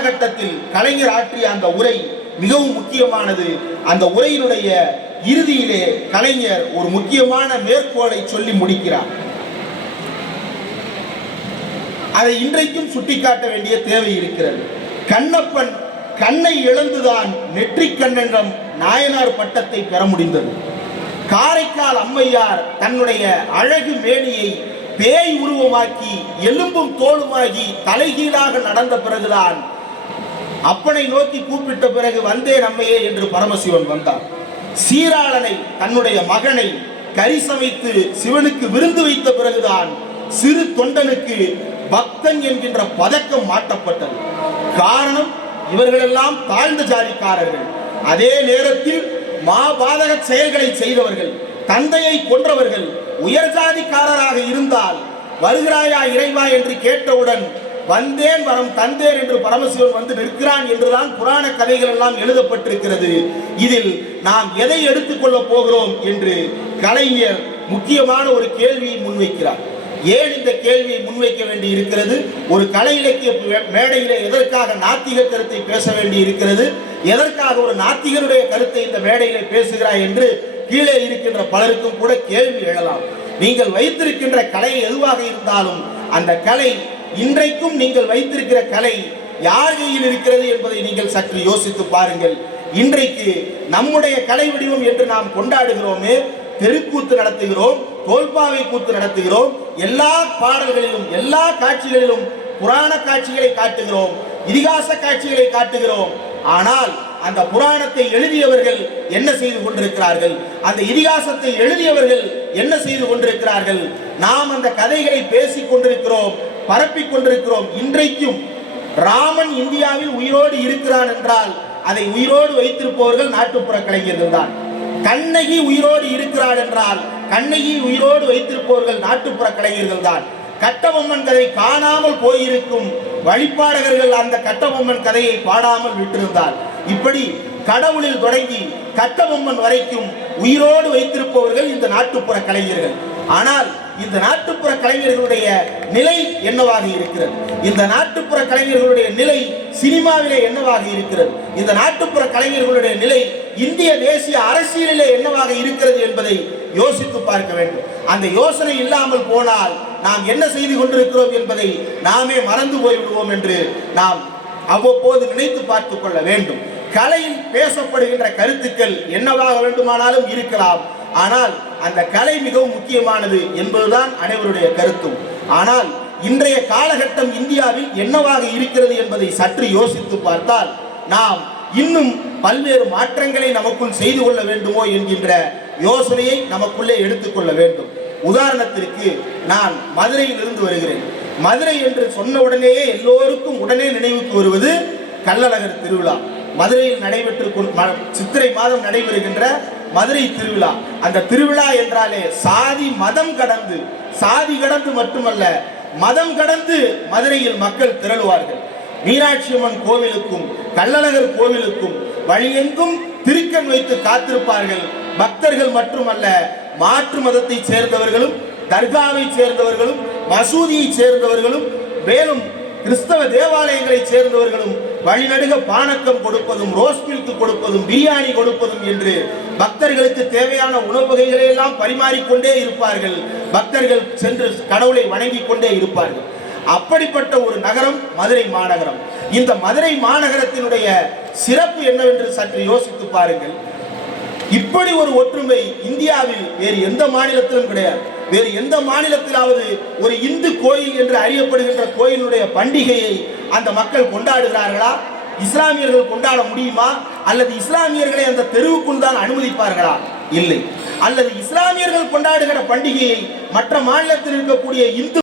காலகட்டத்தில் கலைஞர் ஆற்றிய அந்த உரை மிகவும் முக்கியமானது. அந்த உரையினுடைய இறுதியிலே கலைஞர் ஒரு முக்கியமான மேற்கோளை சொல்லி முடிக்கிறார். அதை இன்றைக்கும் சுட்டிக்காட்ட வேண்டிய தேவை இருக்கிறது. கண்ணப்பன் கண்ணை இழந்துதான் நெற்றிக்கண்ணென்றம் நாயனார் பட்டத்தை பெற முடிந்தது. காரைக்கால் அம்மையார் தன்னுடைய அழகு மேனியை பேய் உருவமாக்கி எலும்பும் தோளுமாகி தலைகீழாக நடந்த பிறகுதான் அப்பனை நோக்கி கூப்பிட்ட பிறகு வந்தேன் அம்மையே என்று பரமசிவன் வந்தார். சீராளனை தன்னுடைய மகனை கறி சமைத்து சிவனுக்கு விருந்து வைத்த பிறகுதான் சிறு தொண்டனுக்கு பக்தன் என்கின்ற பதக்கம் மாட்டப்பட்டது. காரணம், இவர்களெல்லாம் தாழ்ந்த ஜாதிக்காரர்கள். அதே நேரத்தில் மாபாதக செயல்களை செய்தவர்கள், தந்தையை கொன்றவர்கள். உயர் ஜாதிக்காரராக இருந்தால் வருகிறாயா இறைவா என்று கேட்டவுடன் வந்தேன் வரம் தந்தேன் என்று பரமசிவன் வந்து நிற்கிறான் என்றுதான் புராண கதைகள் எல்லாம் எழுதப்பட்டிருக்கிறது. இதில் நாம் எதை எடுத்துக்கொள்ள போகிறோம் என்று கலைஞர் முக்கியமான ஒரு கேள்வியை முன்வைக்கிறார். ஏன் இந்த கேள்வியை முன்வைக்க வேண்டி இருக்கிறது? ஒரு கலை இலக்கிய மேடையிலே எதற்காக நாத்திக கருத்தை பேச வேண்டி இருக்கிறது? எதற்காக ஒரு நாத்திகருடைய கருத்தை இந்த மேடையிலே பேசுகிறாய் என்று கீழே இருக்கின்ற பலருக்கும் கூட கேள்வி எழலாம். நீங்கள் வைத்திருக்கின்ற கலை எதுவாக இருந்தாலும் அந்த கலை இன்றைக்கும் நீங்கள் வைத்திருக்கிற கலை யார் கையில் இருக்கிறது என்பதை நீங்கள் சற்று யோசித்து பாருங்கள். இன்றைக்கு நம்முடைய கலை வடிவம் என்று நாம் கொண்டாடுகிறோமே, தெருக்கூத்து நடத்துகிறோம், தோல்பாவை கூத்து நடத்துகிறோம், எல்லா பாடல்களிலும் எல்லா காட்சிகளிலும் புராண காட்சிகளை காட்டுகிறோம், இதிகாச காட்சிகளை காட்டுகிறோம். ஆனால் அந்த புராணத்தை எழுதியவர்கள் என்ன செய்து கொண்டிருக்கிறார்கள்? அந்த இதிகாசத்தை எழுதியவர்கள் என்ன செய்து கொண்டிருக்கிறார்கள்? நாம் அந்த கதைகளை பேசிக் கொண்டிருக்கிறோம், பரப்பிக் கொண்டிருக்கிறோம். இன்றைக்கும் ராமன் இந்தியாவில் உயிரோடு இருக்கிறான் என்றால் அதை உயிரோடு வைத்திருப்பவர்கள் நாட்டுப்புற கலைஞர்கள் தான். கண்ணகி உயிரோடு இருக்கிறார் என்றால் கண்ணகி உயிரோடு வைத்திருப்பவர்கள் நாட்டுப்புற கலைஞர்கள் தான். கட்டபொம்மன் கதை காணாமல் போயிருக்கும் வழிபாடகர்கள் அந்த கட்டபொம்மன் கதையை பாடாமல் விட்டிருந்தார். இப்படி கடவுளில் தொடங்கி கட்டபொம்மன் வரைக்கும் உயிரோடு வைத்திருப்பவர்கள் இந்த நாட்டுப்புற கலைஞர்கள். ஆனால் இந்த நாட்டுப்புற கலைஞர்களுடைய நிலை என்னவாக இருக்கிறது? இந்த நாட்டுப்புற கலைஞர்களுடைய நிலை சினிமாவிலே என்னவாக இருக்கிறது? இந்த நாட்டுப்புற கலைஞர்களுடைய நிலை இந்திய தேசிய அரசியலிலே என்னவாக இருக்கிறது என்பதை யோசித்து பார்க்க வேண்டும். அந்த யோசனை இல்லாமல் போனால் நாம் என்ன செய்து கொண்டிருக்கிறோம் என்பதை நாமே மறந்து போய்விடுவோம் என்று நாம் அவ்வப்போது நினைத்து பார்த்துக் கொள்ள வேண்டும். கலையில் பேசப்படுகின்ற கருத்துக்கள் என்னவாக வேண்டுமானாலும் இருக்கலாம். ஆனால் அந்த கலை மிகவும் முக்கியமானது என்பதுதான் அனைவருடைய கருத்தும். ஆனால் இன்றைய காலகட்டம் இந்தியாவில் என்னவாக இருக்கிறது என்பதை சற்று யோசித்து பார்த்தால் நாம் இன்னும் பல்வேறு மாற்றங்களை நமக்குள் செய்து கொள்ள வேண்டுமோ என்கின்ற யோசனையை நமக்குள்ளே எடுத்துக்கொள்ள வேண்டும். உதாரணத்திற்கு நான் மதுரையில் இருந்து வருகிறேன். மதுரை என்று சொன்ன உடனேயே எல்லோருக்கும் உடனே நினைவுக்கு வருவது கள்ளழகர் திருவிழா. மதுரையில் நடைபெற்று சித்திரை மாதம் நடைபெறுகின்ற மதுரை திருவிழா. அந்த திருவிழா என்றாலே சாதி மதம் கடந்து, சாதி கடந்து மட்டுமல்ல மதம் கடந்து மதுரையில் மக்கள் திரளுவார்கள். மீனாட்சி அம்மன் கோவிலுக்கும் கள்ளழகர் கோவிலுக்கும் வழியெங்கும் திருக்கண் வைத்து காத்திருப்பார்கள். பக்தர்கள் மட்டுமல்ல, மாற்று மதத்தை சேர்ந்தவர்களும், தர்காவை சேர்ந்தவர்களும், மசூதியை சேர்ந்தவர்களும், மேலும் கிறிஸ்தவ தேவாலயங்களை சேர்ந்தவர்களும் வழிநடுக பானக்கம் கொடுப்பதும், ரோஸ் மில்க் கொடுப்பதும், பிரியாணி கொடுப்பதும் என்று பக்தர்களுக்கு தேவையான உணவு வகைகளை எல்லாம் பரிமாறிக்கொண்டே இருப்பார்கள். பக்தர்கள் சென்று கடவுளை வணங்கிக் கொண்டே இருப்பார்கள். அப்படிப்பட்ட ஒரு நகரம் மதுரை மாநகரம். இந்த மதுரை மாநகரத்தினுடைய சிறப்பு என்னவென்று சற்று யோசித்து பாருங்கள். இப்படி ஒரு ஒற்றுமை இந்தியாவில் வேறு எந்த மாநிலத்திலும் கிடையாது. வேறு எந்த மாநிலத்திலாவது ஒரு இந்து கோயில் என்று அறியப்படுகின்ற கோயிலுடைய பண்டிகையை அந்த மக்கள் கொண்டாடுகிறார்களா? இஸ்லாமியர்கள் கொண்டாட முடியுமா? அல்லது இஸ்லாமியர்களை அந்த தெருவுக்குள் தான் அனுமதிப்பார்களா? இல்லை. அல்லது இஸ்லாமியர்கள் கொண்டாடுகிற பண்டிகையை மற்ற மாநிலத்தில் இருக்கக்கூடிய இந்து